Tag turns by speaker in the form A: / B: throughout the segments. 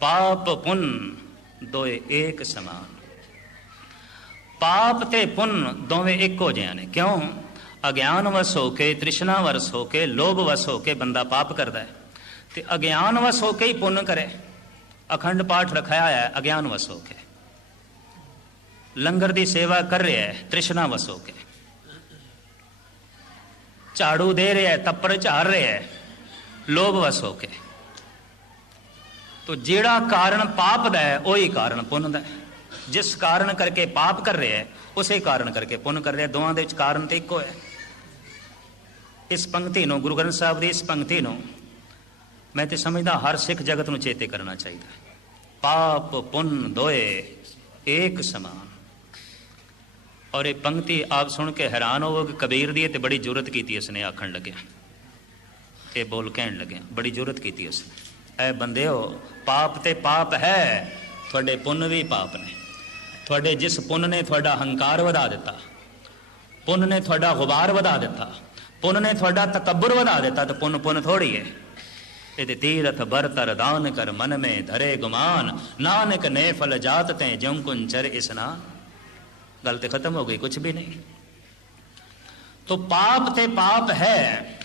A: ਪਾਪ ਪੁੰਨ ਦੋਏ ਏਕ ਸਮਾਨ। ਪਾਪ ਤੇ ਪੁੰਨ ਦੋਵੇਂ ਇੱਕੋ ਜਿਹੇ ਨੇ। ਕਿਉਂ? ਅਗਿਆਨ ਵਸ ਹੋ ਕੇ ਤ੍ਰਿਸ਼ਨਾ ਵਸ ਹੋ ਕੇ ਲੋਭ ਵਸ ਹੋ ਕੇ ਬੰਦਾ ਪਾਪ ਕਰਦਾ ਹੈ। ਤੇ ਅਗਿਆਨ ਵਸ ਹੋ ਕੇ ਹੀ ਪੁੰਨ ਕਰੇ। ਅਖੰਡ ਪਾਠ ਰਖਾਇਆ ਹੋਇਆ ਹੈ, ਅਗਿਆਨ ਵਸ ਹੋ ਕੇ ਲੰਗਰ ਦੀ ਸੇਵਾ ਕਰ ਰਿਹਾ ਹੈ, ਤ੍ਰਿਸ਼ਨਾ ਵਸ ਹੋ ਕੇ ਝਾੜੂ ਦੇ ਰਿਹਾ ਹੈ, ਤੱਪੜ ਝਾੜ ਰਿਹਾ ਹੈ, ਲੋਭ ਵਸ ਹੋ ਕੇ ਤੋ ਜਿਹੜਾ ਕਾਰਨ ਪਾਪ ਦਾ ਹੈ, ਉਹੀ ਕਾਰਨ ਪੁੰਨ ਦਾ ਜਿਸ ਕਾਰਨ ਕਰਕੇ ਪਾਪ ਕਰ ਰਿਹਾ ਹੈ, ਉਸੇ ਕਾਰਨ ਕਰਕੇ ਪੁੰਨ ਕਰ ਰਿਹਾ ਦੋਵਾਂ ਦੇ ਵਿੱਚ ਕਾਰਨ ਤੇ ਇੱਕੋ ਹੈ। ਇਸ ਪੰਕਤੀ ਨੂੰ, ਗੁਰੂ ਗ੍ਰੰਥ ਸਾਹਿਬ ਦੀ ਇਸ ਪੰਕਤੀ ਨੂੰ ਮੈਂ ਤੇ ਸਮਝਦਾ ਹਰ ਸਿੱਖ ਜਗਤ ਨੂੰ ਚੇਤੇ ਕਰਨਾ ਚਾਹੀਦਾ ਹੈ। ਪਾਪ, ਪੁੰਨ, ਦੋਏ ਏਕ ਸਮਾਨ। ਔਰ ਇਹ ਪੰਕਤੀ ਆਪ ਸੁਣ ਕੇ ਹੈਰਾਨ ਹੋਵੋਗੇ ਕਬੀਰ ਦੀ ਇਹ ਤੇ ਬੜੀ ਜ਼ਰੂਰਤ ਕੀਤੀ ਇਸਨੇ ਆਖਣ ਲੱਗਿਆ। ਇਹ ਬੋਲ ਕਹਿਣ ਲੱਗਿਆ, ਬੜੀ ਜ਼ਰੂਰਤ ਕੀਤੀ ਉਸਨੇ। ਐ ਹੋ ਪਾਪ ਤੇ ਪਾਪ ਹੈ, ਤੁਹਾਡੇ ਪੁੰਨ ਵੀ ਪਾਪ ਨੇ। ਤੁਹਾਡੇ ਜਿਸ ਪੁੰਨ ਨੇ ਤੁਹਾਡਾ ਹੰਕਾਰ ਵਧਾ ਦਿੱਤਾ, ਪੁੰਨ ਨੇ ਤੁਹਾਡਾ ਗੁਬਾਰ ਵਧਾ ਦਿੱਤਾ, ਪੁੰਨ ਨੇ ਤੁਹਾਡਾ ਤਕੱਬਰ ਵਧਾ ਦਿੱਤਾ, ਤੇ ਪੁੰਨ ਪੁੰਨ ਥੋੜੀ ਹੈ। ਇਹ ਤੇ ਤੀਰਥ ਬਰਤ ਦਾਨ ਕਰ ਮਨ ਮੇ ਧਰੇ ਗੁਮਾਨ, ਨਾਨਕ ਨੇ ਫਲ ਜਾਤ ਤੇ ਜਮ ਕੁੰ ਚਰ ਇਸਨਾ ਗੱਲ ਖਤਮ ਹੋ ਗਈ ਕੁਝ ਵੀ ਨਹੀਂ। ਤੋ ਪਾਪ ਤੇ ਪਾਪ ਹੈ,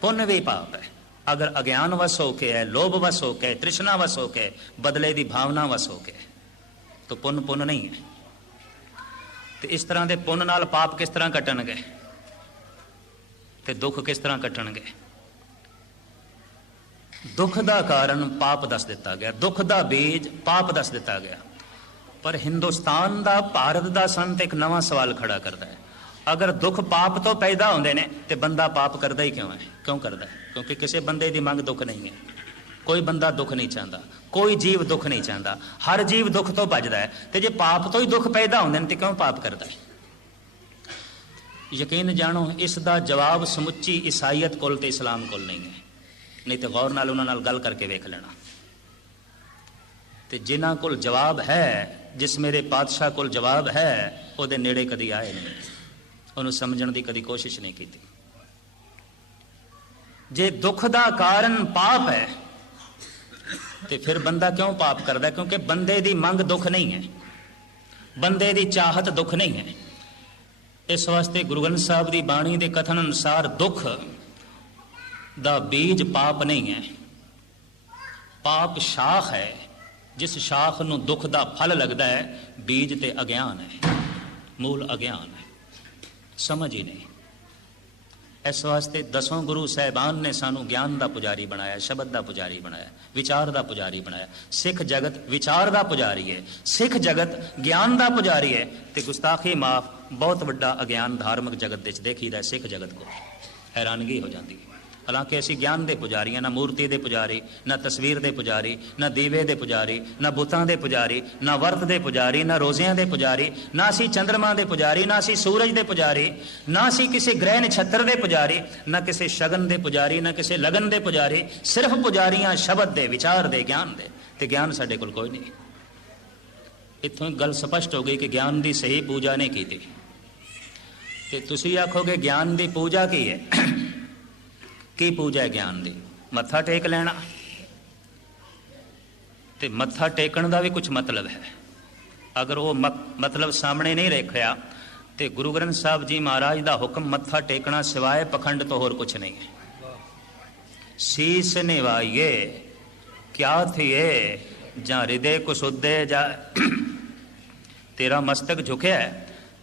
A: ਪੁੰਨ ਵੀ ਪਾਪ ਹੈ। अगर अज्ञान वश होके है लोभ वश होके है तृष्णा वश होके है, बदले ਦੀ ਭਾਵਨਾ ਵਸ ਹੋ ਕੇ तो ਪੁੰਨ ਪੁੰਨ ਨਹੀਂ ਹੈ ਤੇ ਇਸ ਤਰ੍ਹਾਂ ਦੇ ਪੁੰਨ ਨਾਲ ਪਾਪ ਕਿਸ ਤਰ੍ਹਾਂ ਕੱਟਣਗੇ ਤੇ ਦੁੱਖ ਕਿਸ ਤਰ੍ਹਾਂ ਕੱਟਣਗੇ ਦੁੱਖ ਦਾ ਕਾਰਨ ਪਾਪ ਦੱਸ ਦਿੱਤਾ ਗਿਆ ਦੁੱਖ ਦਾ ਬੀਜ ਪਾਪ ਦੱਸ ਦਿੱਤਾ ਗਿਆ ਪਰ ਹਿੰਦੁਸਤਾਨ ਦਾ ਭਾਰਤ ਦਾ ਸੰਤ ਇੱਕ ਨਵਾਂ ਸਵਾਲ ਖੜਾ ਕਰਦਾ ਹੈ ਅਗਰ ਦੁੱਖ ਪਾਪ ਤੋਂ ਪੈਦਾ ਹੁੰਦੇ ਨੇ ਤੇ ਬੰਦਾ ਪਾਪ ਕਰਦਾ ਹੀ ਕਿਉਂ ਹੈ? ਕਿਉਂ ਕਰਦਾ? ਕਿਉਂਕਿ ਕਿਸੇ ਬੰਦੇ ਦੀ ਮੰਗ ਦੁੱਖ ਨਹੀਂ ਹੈ। ਕੋਈ ਬੰਦਾ ਦੁੱਖ ਨਹੀਂ ਚਾਹੁੰਦਾ। ਕੋਈ ਜੀਵ ਦੁੱਖ ਨਹੀਂ ਚਾਹੁੰਦਾ। ਹਰ ਜੀਵ ਦੁੱਖ ਤੋਂ ਭੱਜਦਾ ਹੈ ਤੇ ਜੇ ਪਾਪ ਤੋਂ ਹੀ ਦੁੱਖ ਪੈਦਾ ਹੁੰਦੇ ਨੇ ਤੇ ਕਿਉਂ ਪਾਪ ਕਰਦਾ ਹੈ? ਯਕੀਨ ਜਾਣੋ, ਇਸ ਦਾ ਜਵਾਬ ਸਮੁੱਚੀ ਈਸਾਈਅਤ ਕੋਲ ਤੇ ਇਸਲਾਮ ਕੋਲ ਨਹੀਂ ਹੈ। ਨਹੀਂ ਤੇ ਗੌਰ ਨਾਲ ਉਹਨਾਂ ਨਾਲ ਗੱਲ ਕਰਕੇ ਵੇਖ ਲੈਣਾ। ਤੇ ਜਿਨ੍ਹਾਂ ਕੋਲ ਜਵਾਬ ਹੈ, ਜਿਸ ਮੇਰੇ ਪਾਤਸ਼ਾਹ ਕੋਲ ਜਵਾਬ ਹੈ, ਉਹਦੇ ਨੇੜੇ ਕਦੀ ਆਏ ਨਹੀਂ। ਉਹਨੂੰ ਸਮਝਣ ਦੀ ਕਦੀ ਕੋਸ਼ਿਸ਼ ਨਹੀਂ ਕੀਤੀ। ਜੇ ਦੁੱਖ ਦਾ ਕਾਰਨ ਪਾਪ ਹੈ, ਤੇ ਫਿਰ ਬੰਦਾ ਕਿਉਂ ਪਾਪ ਕਰਦਾ? ਕਿਉਂਕਿ ਬੰਦੇ ਦੀ ਮੰਗ ਦੁੱਖ ਨਹੀਂ ਹੈ। ਬੰਦੇ ਦੀ ਚਾਹਤ ਦੁੱਖ ਨਹੀਂ ਹੈ। ਇਸ ਵਾਸਤੇ ਗੁਰੂ ਗ੍ਰੰਥ ਸਾਹਿਬ ਦੀ ਬਾਣੀ ਦੇ ਕਥਨ ਅਨੁਸਾਰ ਦੁੱਖ ਦਾ ਬੀਜ ਪਾਪ ਨਹੀਂ ਹੈ। ਪਾਪ ਸ਼ਾਖ ਹੈ। ਜਿਸ ਸ਼ਾਖ ਨੂੰ ਦੁੱਖ ਦਾ ਫਲ ਲੱਗਦਾ ਹੈ, ਬੀਜ ਤੇ ਅਗਿਆਨ ਹੈ। ਮੂਲ ਅਗਿਆਨ ਹੈ। ਸਮਝ ਹੀ ਨਹੀਂ। ਇਸ ਵਾਸਤੇ ਦਸੋਂ ਗੁਰੂ ਸਾਹਿਬਾਨ ਨੇ ਸਾਨੂੰ ਗਿਆਨ ਦਾ ਪੁਜਾਰੀ ਬਣਾਇਆ, ਸ਼ਬਦ ਦਾ ਪੁਜਾਰੀ ਬਣਾਇਆ, ਵਿਚਾਰ ਦਾ ਪੁਜਾਰੀ ਬਣਾਇਆ। ਸਿੱਖ ਜਗਤ ਵਿਚਾਰ ਦਾ ਪੁਜਾਰੀ ਹੈ। ਸਿੱਖ ਜਗਤ ਗਿਆਨ ਦਾ ਪੁਜਾਰੀ ਹੈ। ਤੇ ਗੁਸਤਾਖੀ ਮਾਫ ਬਹੁਤ ਵੱਡਾ ਅਗਿਆਨ ਧਾਰਮਿਕ ਜਗਤ ਵਿੱਚ ਦੇਖੀਦਾ ਹੈ, ਸਿੱਖ ਜਗਤ ਕੋਲ। ਹੈਰਾਨਗੀ ਹੋ ਜਾਂਦੀ ਹੈ। ਹਾਲਾਂਕਿ ਅਸੀਂ ਗਿਆਨ ਦੇ ਪੁਜਾਰੀ ਹਾਂ ਨਾ ਮੂਰਤੀ ਦੇ ਪੁਜਾਰੀ ਨਾ ਤਸਵੀਰ ਦੇ ਪੁਜਾਰੀ ਨਾ ਦੀਵੇ ਦੇ ਪੁਜਾਰੀ ਨਾ ਬੁੱਤਾਂ ਦੇ ਪੁਜਾਰੀ ਨਾ ਵਰਤ ਦੇ ਪੁਜਾਰੀ ਨਾ ਰੋਜ਼ਿਆਂ ਦੇ ਪੁਜਾਰੀ ਨਾ ਅਸੀਂ ਚੰ드ਰਮਾ ਦੇ ਪੁਜਾਰੀ ਨਾ ਅਸੀਂ ਸੂਰਜ ਦੇ ਪੁਜਾਰੀ ਨਾ ਅਸੀਂ ਕਿਸੇ ਗ੍ਰਹਿ ਨਛੱਤਰ ਦੇ ਪੁਜਾਰੀ ਨਾ ਕਿਸੇ ਸ਼ਗਨ ਦੇ ਪੁਜਾਰੀ ਨਾ ਕਿਸੇ ਲਗਨ ਦੇ ਪੁਜਾਰੀ ਸਿਰਫ ਪੁਜਾਰੀਆਂ ਸ਼ਬਦ ਦੇ ਵਿਚਾਰ ਦੇ ਗਿਆਨ ਦੇ ਤੇ ਗਿਆਨ ਸਾਡੇ ਕੋਲ ਕੋਈ ਨਹੀਂ ਇੱਥੋਂ ਇੱਕ ਗੱਲ ਸਪਸ਼ਟ ਹੋ ਗਈ ਕਿ ਗਿਆਨ ਦੀ ਸਹੀ ਪੂਜਾ ਨਹੀਂ ਕੀਤੀ ਤੇ ਤੁਸੀਂ ਆਖੋਗੇ ਗਿਆਨ ਦੀ ਪੂਜਾ ਕੀ ਹੈ ਕੀ ਪੂਜਾ ਹੈ ਗਿਆਨ ਦੀ? ਮੱਥਾ ਟੇਕ ਲੈਣਾ। ਤੇ ਮੱਥਾ ਟੇਕਣ ਦਾ ਵੀ ਕੁਝ ਮਤਲਬ ਹੈ। ਅਗਰ ਉਹ ਮਤਲਬ ਸਾਹਮਣੇ ਨਹੀਂ ਰੱਖਿਆ, ਤੇ ਗੁਰੂ ਗ੍ਰੰਥ ਸਾਹਿਬ ਜੀ ਮਹਾਰਾਜ ਦਾ ਹੁਕਮ ਮੱਥਾ ਟੇਕਣਾ ਸਿਵਾਏ ਪਖੰਡ ਤੋਂ ਹੋਰ ਕੁਝ ਨਹੀਂ ਹੈ। ਸੀਸ ਨਿਵਾਈਏ, ਕਿਆ ਥੀਏ, ਜਾਂ ਹਿਰਦੇ ਕੁਸੁੱਦੇ, ਜਾਂ ਤੇਰਾ ਮਸਤਕ ਝੁਕਿਆ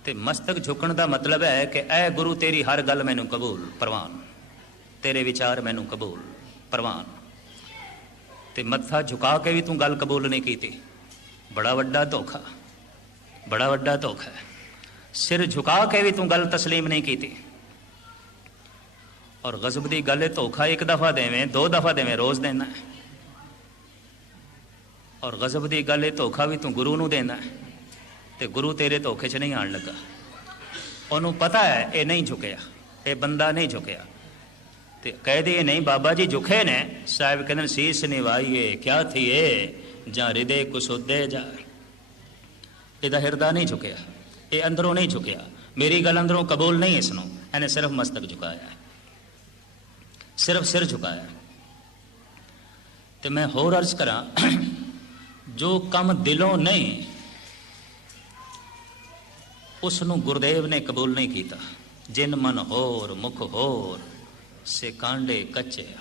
A: ਤੇ ਮਸਤਕ ਝੁਕਣ ਦਾ ਮਤਲਬ ਹੈ ਕਿ ਐ ਗੁਰੂ ਤੇਰੀ ਹਰ ਗੱਲ ਮੈਨੂੰ ਕਬੂਲ, ਪ੍ਰਵਾਨ। ਤੇਰੇ ਵਿਚਾਰ ਮੈਨੂੰ ਕਬੂਲ ਪ੍ਰਵਾਨ ਤੇ ਮੱਥਾ ਝੁਕਾ ਕੇ ਵੀ ਤੂੰ ਗੱਲ ਕਬੂਲ ਨਹੀਂ ਕੀਤੀ ਬੜਾ ਵੱਡਾ ਧੋਖਾ ਬੜਾ ਵੱਡਾ ਧੋਖਾ ਹੈ ਸਿਰ ਝੁਕਾ ਕੇ ਵੀ ਤੂੰ ਗੱਲ تسلیم ਨਹੀਂ ਕੀਤੀ ਔਰ ਗਜ਼ਬ ਦੀ ਗੱਲ ਹੈ ਧੋਖਾ ਇੱਕ ਦਫਾ ਦੇਵੇਂ ਦੋ ਦਫਾ ਦੇਵੇਂ ਰੋਜ਼ ਦੇਣਾ ਹੈ ਔਰ ਗਜ਼ਬ ਦੀ ਗੱਲ ਹੈ ਧੋਖਾ ਵੀ ਤੂੰ ਗੁਰੂ ਨੂੰ ਦੇਣਾ ਹੈ ਤੇ ਗੁਰੂ ਤੇਰੇ ਧੋਖੇ 'ਚ ਨਹੀਂ ਆਣ ਲੱਗਾ ਉਹਨੂੰ ਪਤਾ ਹੈ ਇਹ ਨਹੀਂ ਝੁਕਿਆ ਇਹ ਬੰਦਾ ਨਹੀਂ ਝੁਕਿਆ ਤੇ ਕਹਦੇ ਨਹੀਂ ਬਾਬਾ ਜੀ ਝੁਕੇ ਨੇ। ਸਾਹਿਬ ਕਹਿੰਦੇ ਸੀਸ ਨਿਵਾਈਏ, ਕਿਆ ਥੀਏ? ਜਾਂ ਹਿਰਦੇ ਕੁਸੁੱਦੇ ਜਾ ਇਹਦਾ ਹਿਰਦਾ ਨਹੀਂ ਝੁਕਿਆ। ਇਹ ਅੰਦਰੋਂ ਨਹੀਂ ਝੁਕਿਆ। ਮੇਰੀ ਗੱਲ ਅੰਦਰੋਂ ਕਬੂਲ ਨਹੀਂ ਇਸ ਨੂੰ ਇਹਨੇ ਸਿਰਫ ਮਸਤਕ ਝੁਕਾਇਆ। ਸਿਰਫ ਸਿਰ ਝੁਕਾਇਆ। ਤੇ ਮੈਂ ਹੋਰ ਅਰਜ਼ ਕਰਾਂ, ਜੋ ਕੰਮ ਦਿਲੋਂ ਨਹੀਂ ਉਸ ਨੂੰ ਗੁਰਦੇਵ ਨੇ ਕਬੂਲ ਨਹੀਂ ਕੀਤਾ। ਜਿਨ ਮਨ ਹੋਰ, ਮੁਖ ਹੋਰ। ਸੇ ਕਾਂਡੇ ਕੱਚੇ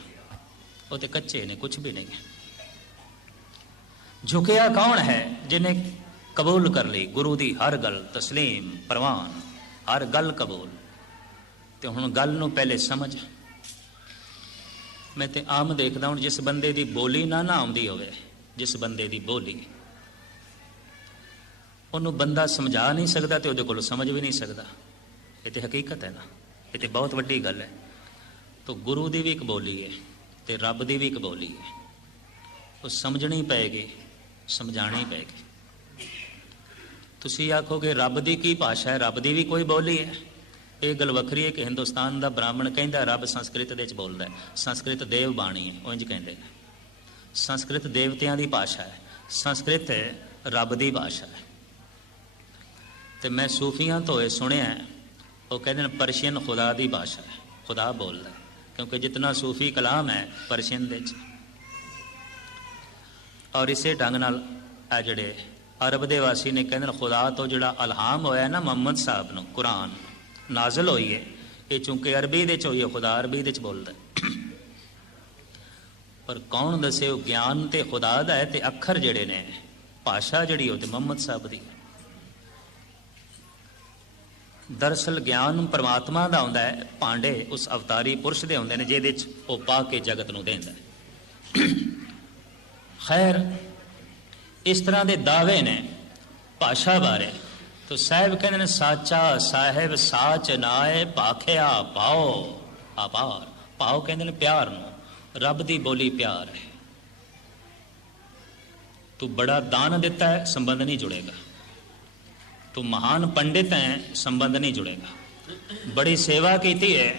A: ਉਹ ਤੇ ਕੱਚੇ ਨੇ ਕੁਝ ਵੀ ਨਹੀਂ। ਝੁਕਿਆ ਕੌਣ ਹੈ ਜਿਨੇ ਕਬੂਲ ਕਰ ਲਈ? ਗੁਰੂ ਦੀ ਹਰ ਗੱਲ ਤਸਲੀਮ, ਪ੍ਰਵਾਨ, ਹਰ ਗੱਲ ਕਬੂਲ। ਤੇ ਹੁਣ ਗੱਲ ਨੂੰ ਪਹਿਲੇ ਸਮਝ। ਮੈਂ ਤੇ ਆਮ ਦੇਖਦਾ ਹੁਣ ਜਿਸ ਬੰਦੇ ਦੀ ਬੋਲੀ ਨਾ ਨਾ ਆਉਂਦੀ ਹੋਵੇ, ਜਿਸ ਬੰਦੇ ਦੀ ਬੋਲੀ। ਉਹਨੂੰ ਬੰਦਾ ਸਮਝਾ ਨਹੀਂ ਸਕਦਾ ਤੇ ਉਹਦੇ ਕੋਲ ਸਮਝ ਵੀ ਨਹੀਂ ਸਕਦਾ। ਇਹ ਤੇ ਹਕੀਕਤ ਹੈ ਨਾ। ਇਹ ਤੇ ਬਹੁਤ ਵੱਡੀ ਗੱਲ ਹੈ। ਤਾਂ ਗੁਰੂ ਦੀ ਵੀ ਇੱਕ ਬੋਲੀ ਹੈ ਤੇ ਰੱਬ ਦੀ ਵੀ ਇੱਕ ਬੋਲੀ ਹੈ। ਉਹ ਸਮਝਣੀ ਪਏਗੀ ਸਮਝਾਣੀ ਪਏਗੀ ਤੁਸੀਂ ਆਖੋਗੇ ਰੱਬ ਦੀ ਕੀ ਭਾਸ਼ਾ ਹੈ, ਰੱਬ ਦੀ ਵੀ ਕੋਈ ਬੋਲੀ ਹੈ? ਇਹ ਗੱਲ ਵੱਖਰੀ ਹੈ ਕਿ ਹਿੰਦੁਸਤਾਨ ਦਾ ਬ੍ਰਾਹਮਣ ਕਹਿੰਦਾ ਰੱਬ ਸੰਸਕ੍ਰਿਤ ਦੇ ਵਿੱਚ ਬੋਲਦਾ ਹੈ। ਸੰਸਕ੍ਰਿਤ ਦੇਵ ਬਾਣੀ ਹੈ, ਉਂਝ ਕਹਿੰਦੇ ਨੇ। ਸੰਸਕ੍ਰਿਤ ਦੇਵਤਿਆਂ ਦੀ ਭਾਸ਼ਾ ਹੈ। ਸੰਸਕ੍ਰਿਤ ਰੱਬ ਦੀ ਭਾਸ਼ਾ ਹੈ। ਤੇ ਮੈਂ ਸੂਫੀਆਂ ਤੋਂ ਇਹ ਸੁਣਿਆ ਉਹ ਕਹਿੰਦੇ ਨੇ ਪਰਸ਼ੀਅਨ ਖੁਦਾ ਦੀ ਭਾਸ਼ਾ ਹੈ। ਖੁਦਾ ਬੋਲਦਾ ਹੈ। ਕਿਉਂਕਿ ਜਿੰਨਾ ਸੂਫੀ ਕਲਾਮ ਹੈ ਪਰਸ਼ੀਅਨ ਦੇ ਵਿੱਚ। ਔਰ ਇਸੇ ਢੰਗ ਨਾਲ ਆ ਜਿਹੜੇ ਅਰਬ ਦੇ ਵਾਸੀ ਨੇ ਕਹਿੰਦੇ ਨੇ, ਖੁਦਾ ਤੋਂ ਜਿਹੜਾ ਅਲਹਾਮ ਹੋਇਆ ਨਾ ਮੁਹੰਮਦ ਸਾਹਿਬ ਨੂੰ, ਕੁਰਾਨ ਨਾਜ਼ਲ ਹੋਈ ਹੈ। ਇਹ ਚੂੰਕਿ ਅਰਬੀ ਦੇ ਚ ਹੋਈ ਹੈ, ਖੁਦਾ ਅਰਬੀ ਦੇ ਚ ਬੋਲਦਾ ਪਰ ਕੌਣ ਦੱਸੇ ਉਹ ਗਿਆਨ ਤੇ ਖੁਦਾ ਦਾ ਹੈ ਤੇ ਅੱਖਰ ਜਿਹੜੇ ਨੇ, ਭਾਸ਼ਾ ਜਿਹੜੀ ਉਹ ਤੇ ਮੁਹੰਮਦ ਸਾਹਿਬ ਦੀ ਹੈ। ਦਰਸਲ ਗਿਆਨ ਪਰਮਾਤਮਾ ਦਾ ਆਉਂਦਾ ਹੈ ਭਾਂਡੇ ਉਸ ਅਵਤਾਰੀ ਪੁਰਸ਼ ਦੇ ਹੁੰਦੇ ਨੇ, ਜਿਹਦੇ ਚ ਉਹ ਪਾ ਕੇ ਜਗਤ ਨੂੰ ਦਿੰਦਾ ਖੈਰ, ਇਸ ਤਰ੍ਹਾਂ ਦੇ ਦਾਅਵੇ ਨੇ ਭਾਸ਼ਾ ਬਾਰੇ। ਤੋ ਸਾਹਿਬ ਕਹਿੰਦੇ ਨੇ, ਸਾਚਾ ਸਾਹਿਬ, ਸਾਚ ਨਾਏ, ਭਾਖਿਆ ਪਾਓ। ਆਪਾਰ ਪਾਓ ਕਹਿੰਦੇ ਨੇ, ਪਿਆਰ ਨੂੰ। ਰੱਬ ਦੀ ਬੋਲੀ ਪਿਆਰ ਹੈ। ਤੂੰ ਬੜਾ ਦਾਨ ਦਿੱਤਾ ਹੈ, ਸੰਬੰਧ ਨਹੀਂ ਜੁੜੇਗਾ। ਤੂੰ ਮਹਾਨ ਪੰਡਿਤ ਹੈ ਸੰਬੰਧ ਨਹੀਂ ਜੁੜੇਗਾ। ਬੜੀ ਸੇਵਾ ਕੀਤੀ ਹੈ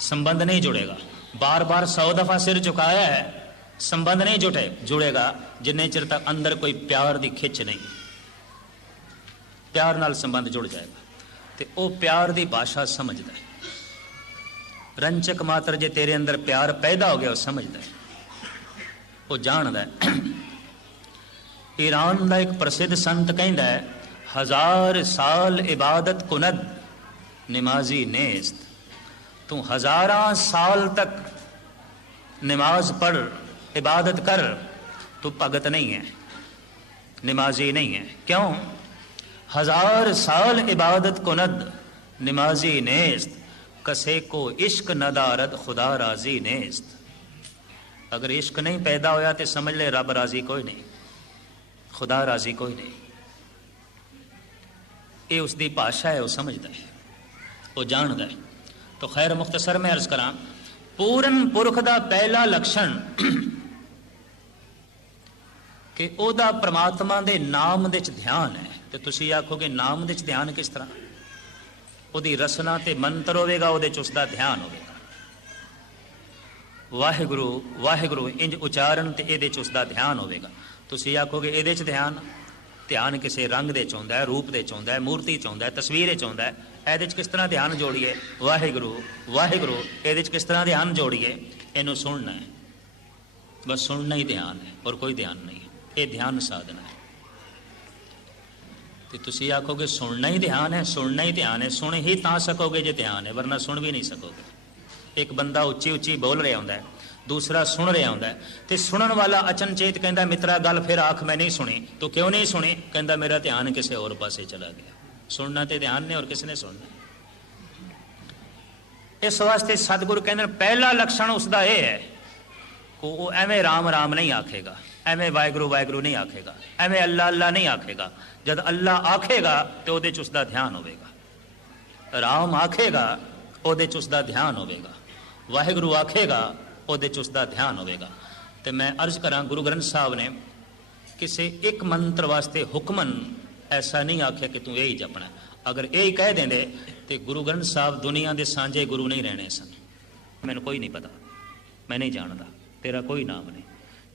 A: ਸੰਬੰਧ ਨਹੀਂ ਜੁੜੇਗਾ। ਬਾਰ-ਬਾਰ 100 ਦਫਾ ਸਿਰ ਝੁਕਾਇਆ ਹੈ ਸੰਬੰਧ ਨਹੀਂ ਜੁਟੇ, ਜੁੜੇਗਾ, ਜਿੰਨੇ ਚਿਰ ਤੱਕ ਅੰਦਰ ਕੋਈ ਪਿਆਰ ਦੀ ਖਿੱਚ ਨਹੀਂ। ਪਿਆਰ ਨਾਲ ਸੰਬੰਧ ਜੁੜ ਜਾਏਗਾ। ਤੇ ਉਹ ਪਿਆਰ ਦੀ ਭਾਸ਼ਾ ਸਮਝਦਾ ਹੈ ਰੰਚਕ ਮਾਤਰ ਜੇ ਤੇਰੇ ਅੰਦਰ ਪਿਆਰ ਪੈਦਾ ਹੋ ਗਿਆ, ਉਹ ਸਮਝਦਾ ਹੈ ਉਹ ਜਾਣਦਾ ਹੈ ਈਰਾਨ ਦਾ ਇੱਕ ਪ੍ਰਸਿੱਧ ਸੰਤ ਕਹਿੰਦਾ ਹੈ हज़ार साल इबादत कुनद, नमाजी नेस्त। तू हजारा साल तक नमाज़ पढ़, इबादत कर तो भगत नहीं है, नमाजी नहीं है। क्यों? हज़ार साल इबादत कुनद, नमाजी नेस्त, कसे को इश्क नदारद खुदा राज़ी नेस्त। अगर इश्क नहीं पैदा होया तो समझ ले, रब राज़ी कोई नहीं, खुदा राज़ी कोई नहीं। ਇਹ ਉਸ ਦੀ ਭਾਸ਼ਾ ਹੈ, ਉਹ ਸਮਝਦਾ ਹੈ, ਉਹ ਜਾਣਦਾ ਹੈ। ਤਾਂ ਖੈਰ ਮੁਖਤਸਰ ਮੈਂ ਅਰਜ਼ ਕਰਾਂ, ਪੂਰਨ ਪੁਰਖ ਦਾ ਪਹਿਲਾ ਲਕਸ਼ਣ ਕਿ ਉਹਦਾ ਪ੍ਰਮਾਤਮਾ ਦੇ ਨਾਮ ਦੇ ਚ ਧਿਆਨ ਹੈ। ਤੇ ਤੁਸੀਂ ਆਖੋਗੇ, ਨਾਮ ਦੇ ਵਿੱਚ ਧਿਆਨ ਕਿਸ ਤਰ੍ਹਾਂ? ਉਹਦੀ ਰਸਨਾ ਤੇ ਮੰਤਰ ਹੋਵੇਗਾ, ਉਹਦੇ ਚ ਉਸਦਾ ਧਿਆਨ ਹੋਵੇਗਾ। ਵਾਹਿਗੁਰੂ ਵਾਹਿਗੁਰੂ, ਇੰਜ ਉਚਾਰਨ ਤੇ ਇਹਦੇ ਚ ਉਸਦਾ ਧਿਆਨ ਹੋਵੇਗਾ। ਤੁਸੀਂ ਆਖੋਗੇ, ਇਹਦੇ ਚ ਧਿਆਨ? ਧਿਆਨ ਕਿਸੇ ਰੰਗ ਦੇ ਚਾਹੁੰਦਾ ਹੈ, ਰੂਪ ਦੇ ਚਾਹੁੰਦਾ ਹੈ, ਮੂਰਤੀ ਚ ਹੁੰਦਾ ਹੈ, ਤਸਵੀਰ ਚ ਹੁੰਦਾ ਹੈ, ਇਹਦੇ ਚ ਕਿਸ ਤਰ੍ਹਾਂ ਧਿਆਨ ਜੋੜੀਏ? ਵਾਹਿਗੁਰੂ ਵਾਹਿਗੁਰੂ, ਇਹਦੇ ਚ ਕਿਸ ਤਰ੍ਹਾਂ ਧਿਆਨ ਜੋੜੀਏ? ਇਹਨੂੰ ਸੁਣਨਾ ਹੈ। ਬਸ ਸੁਣਨਾ ਹੀ ਧਿਆਨ ਹੈ ਔਰ ਕੋਈ ਧਿਆਨ ਨਹੀਂ ਇਹ ਧਿਆਨ ਸਾਧਨਾ ਹੈ। ਤੇ ਤੁਸੀਂ ਆਖੋਗੇ, ਸੁਣਨਾ ਹੀ ਧਿਆਨ ਹੈ, ਸੁਣਨਾ ਹੀ ਧਿਆਨ ਹੈ, ਸੁਣ ਹੀ ਤਾਂ ਸਕੋਗੇ ਜੇ ਧਿਆਨ ਹੈ, ਵਰਨਾ ਸੁਣ ਵੀ ਨਹੀਂ ਸਕੋਗੇ। ਇੱਕ ਬੰਦਾ ਉੱਚੀ ਉੱਚੀ ਬੋਲ ਰਿਹਾ ਹੁੰਦਾ ਹੈ ਦੂਸਰਾ ਸੁਣ ਰਿਹਾ ਹੁੰਦਾ ਹੈ। ਤੇ ਸੁਣਨ ਵਾਲਾ ਅਚਨਚੇਤ ਕਹਿੰਦਾ, ਮਿੱਤਰਾ, ਗੱਲ ਫਿਰ ਆਖ, ਮੈਂ ਨਹੀਂ ਸੁਣੀ। ਤੂੰ ਕਿਉਂ ਨਹੀਂ ਸੁਣੀ? ਕਹਿੰਦਾ, ਮੇਰਾ ਧਿਆਨ ਕਿਸੇ ਹੋਰ ਪਾਸੇ ਚਲਾ ਗਿਆ। ਸੁਣਨਾ ਤੇ ਧਿਆਨ ਨੇ ਔਰ ਕਿਸੇ ਨੇ ਸੁਣਨਾ? ਇਸ ਵਾਸਤੇ ਸਤਿਗੁਰੂ ਕਹਿੰਦੇ ਪਹਿਲਾ ਲਕਸ਼ਣ ਉਸਦਾ ਇਹ ਹੈ ਕਿ ਉਹ ਐਵੇਂ ਰਾਮ ਰਾਮ ਨਹੀਂ ਆਖੇਗਾ। ਐਵੇਂ ਵਾਹਿਗੁਰੂ ਵਾਹਿਗੁਰੂ ਨਹੀਂ ਆਖੇਗਾ। ਐਵੇਂ ਅੱਲਾ ਅੱਲਾ ਨਹੀਂ ਆਖੇਗਾ। ਜਦ ਅੱਲਾ ਆਖੇਗਾ, ਤੇ ਉਹਦੇ ਚ ਉਸਦਾ ਧਿਆਨ ਹੋਵੇਗਾ। ਰਾਮ ਆਖੇਗਾ, ਉਹਦੇ ਚ ਉਸਦਾ ਧਿਆਨ ਹੋਵੇਗਾ। ਵਾਹਿਗੁਰੂ ਆਖੇਗਾ ਉਹਦੇ ਚ ਉਸਦਾ ਧਿਆਨ ਹੋਵੇਗਾ। ਤੇ ਮੈਂ ਅਰਜ਼ ਕਰਾਂ ਗੁਰੂ ਗ੍ਰੰਥ ਸਾਹਿਬ ਨੇ ਕਿਸੇ ਇੱਕ ਮੰਤਰ ਵਾਸਤੇ ਹੁਕਮਨ ਐਸਾ ਨਹੀਂ ਆਖਿਆ ਕਿ ਤੂੰ ਇਹ ਹੀ ਜਪਣਾ। ਅਗਰ ਇਹ ਹੀ ਕਹਿ ਦਿੰਦੇ, ਤੇ ਗੁਰੂ ਗ੍ਰੰਥ ਸਾਹਿਬ ਦੁਨੀਆ ਦੇ ਸਾਂਝੇ ਗੁਰੂ ਨਹੀਂ ਰਹਿਣੇ ਸਨ। ਮੈਨੂੰ ਕੋਈ ਨਹੀਂ ਪਤਾ। ਮੈਂ ਨਹੀਂ ਜਾਣਦਾ। ਤੇਰਾ ਕੋਈ ਨਾਮ ਨਹੀਂ।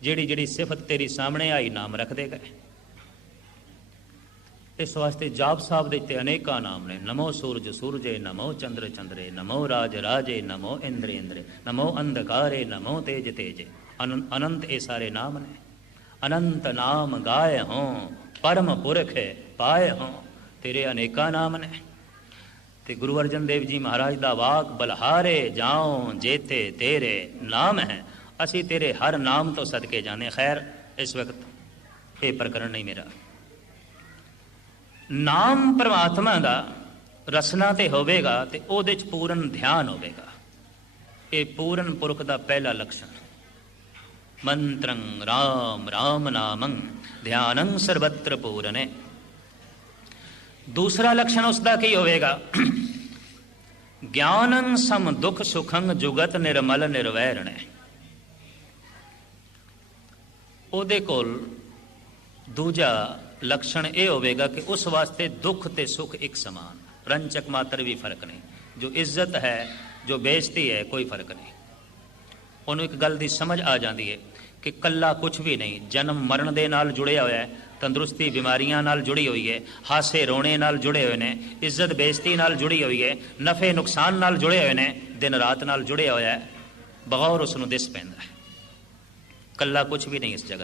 A: ਜਿਹੜੀ ਜਿਹੜੀ ਸਿਫਤ ਤੇਰੀ ਸਾਹਮਣੇ ਆਈ, ਨਾਮ ਰੱਖਦੇ ਗਏ ਇਸ ਵਾਸਤੇ ਜਾਪ ਸਾਹਿਬ ਦੇ ਤੇ ਅਨੇਕਾਂ ਨਾਮ ਨੇ। ਨਮੋ ਸੂਰਜ ਸੂਰਜੇ, ਨਮੋ ਚੰਦਰ ਚੰਦਰੇ, ਨਮੋ ਰਾਜ ਰਾਜੇ, ਨਮੋ ਇੰਦਰ ਇੰਦਰੇ, ਨਮੋ ਅੰਧਕਾਰੇ, ਨਮੋ ਤੇਜ ਤੇਜੇ। ਅਨੰਤ ਇਹ ਸਾਰੇ ਨਾਮ ਨੇ। ਅਨੰਤ ਨਾਮ ਗਾਏ ਹੋਂ, ਪਰਮ ਪੁਰਖ ਪਾਏ ਹੋਂ, ਤੇਰੇ ਅਨੇਕਾਂ ਨਾਮ ਨੇ। ਤੇ ਗੁਰੂ ਅਰਜਨ ਦੇਵ ਜੀ ਮਹਾਰਾਜ ਦਾ ਵਾਕ, ਬਲਹਾਰੇ ਜਾਉ ਜੇਤੇ ਤੇਰੇ ਨਾਮ ਹੈ। ਅਸੀਂ ਤੇਰੇ ਹਰ ਨਾਮ ਤੋਂ ਸਦਕੇ ਜਾਣੇ ਖੈਰ, ਇਸ ਵਕਤ ਇਹ ਪ੍ਰਕਰਨ ਨਹੀਂ ਮੇਰਾ। ਨਾਮ ਪਰਮਾਤਮਾ ਦਾ ਰਸਨਾ ਤੇ ਹੋਵੇਗਾ ਤੇ ਉਹਦੇ ਚ ਪੂਰਨ ਧਿਆਨ ਹੋਵੇਗਾ। ਇਹ ਪੂਰਨ ਪੁਰਖ ਦਾ ਪਹਿਲਾ ਲਕਸ਼ਣ। ਮੰਤਰੰ ਰਾਮ ਰਾਮ ਨਾਮੰ, ਧਿਆਨੰ ਸਰਬੱਤਰ ਪੂਰਨੇ। ਦੂਸਰਾ ਲਕਸ਼ਣ ਉਸ ਦਾ ਕੀ ਹੋਵੇਗਾ? ਗਿਆਨੰ ਸਮ ਦੁਖ ਸੁਖੰ ਜੁਗਤ ਨਿਰਮਲ ਨਿਰਵੈਰਣੈ ਉਹਦੇ ਕੋਲ ਦੂਜਾ ਲਕਸ਼ਣ ਇਹ ਹੋਵੇਗਾ ਕਿ ਉਸ ਵਾਸਤੇ ਦੁੱਖ ਤੇ ਸੁੱਖ ਇੱਕ ਸਮਾਨ। ਰੰਚਕ ਮਾਤਰ ਵੀ ਫ਼ਰਕ ਨਹੀਂ। ਜੋ ਇੱਜ਼ਤ ਹੈ, ਜੋ ਬੇਇੱਜ਼ਤੀ ਹੈ, ਕੋਈ ਫ਼ਰਕ ਨਹੀਂ। ਉਹਨੂੰ ਇੱਕ ਗੱਲ ਦੀ ਸਮਝ ਆ ਜਾਂਦੀ ਹੈ ਕਿ ਕੱਲਾ ਕੁਝ ਵੀ ਨਹੀਂ। ਜਨਮ ਮਰਨ ਦੇ ਨਾਲ ਜੁੜਿਆ ਹੋਇਆ ਹੈ, ਤੰਦਰੁਸਤੀ ਬਿਮਾਰੀਆਂ ਨਾਲ ਜੁੜੀ ਹੋਈ ਹੈ, ਹਾਸੇ ਰੋਣੇ ਨਾਲ ਜੁੜੇ ਹੋਏ ਨੇ, ਇੱਜ਼ਤ ਬੇਇੱਜ਼ਤੀ ਨਾਲ ਜੁੜੀ ਹੋਈ ਹੈ, ਨਫੇ ਨੁਕਸਾਨ ਨਾਲ ਜੁੜੇ ਹੋਏ ਨੇ, ਦਿਨ ਰਾਤ ਨਾਲ ਜੁੜਿਆ ਹੋਇਆ ਹੈ, ਬਗੌਰ ਉਸ ਨੂੰ ਦਿਸ ਪੈਂਦਾ ਹੈ। ਕੱਲਾ ਕੁਝ ਵੀ ਨਹੀਂ ਇਸ ਜਗ੍ਹਾ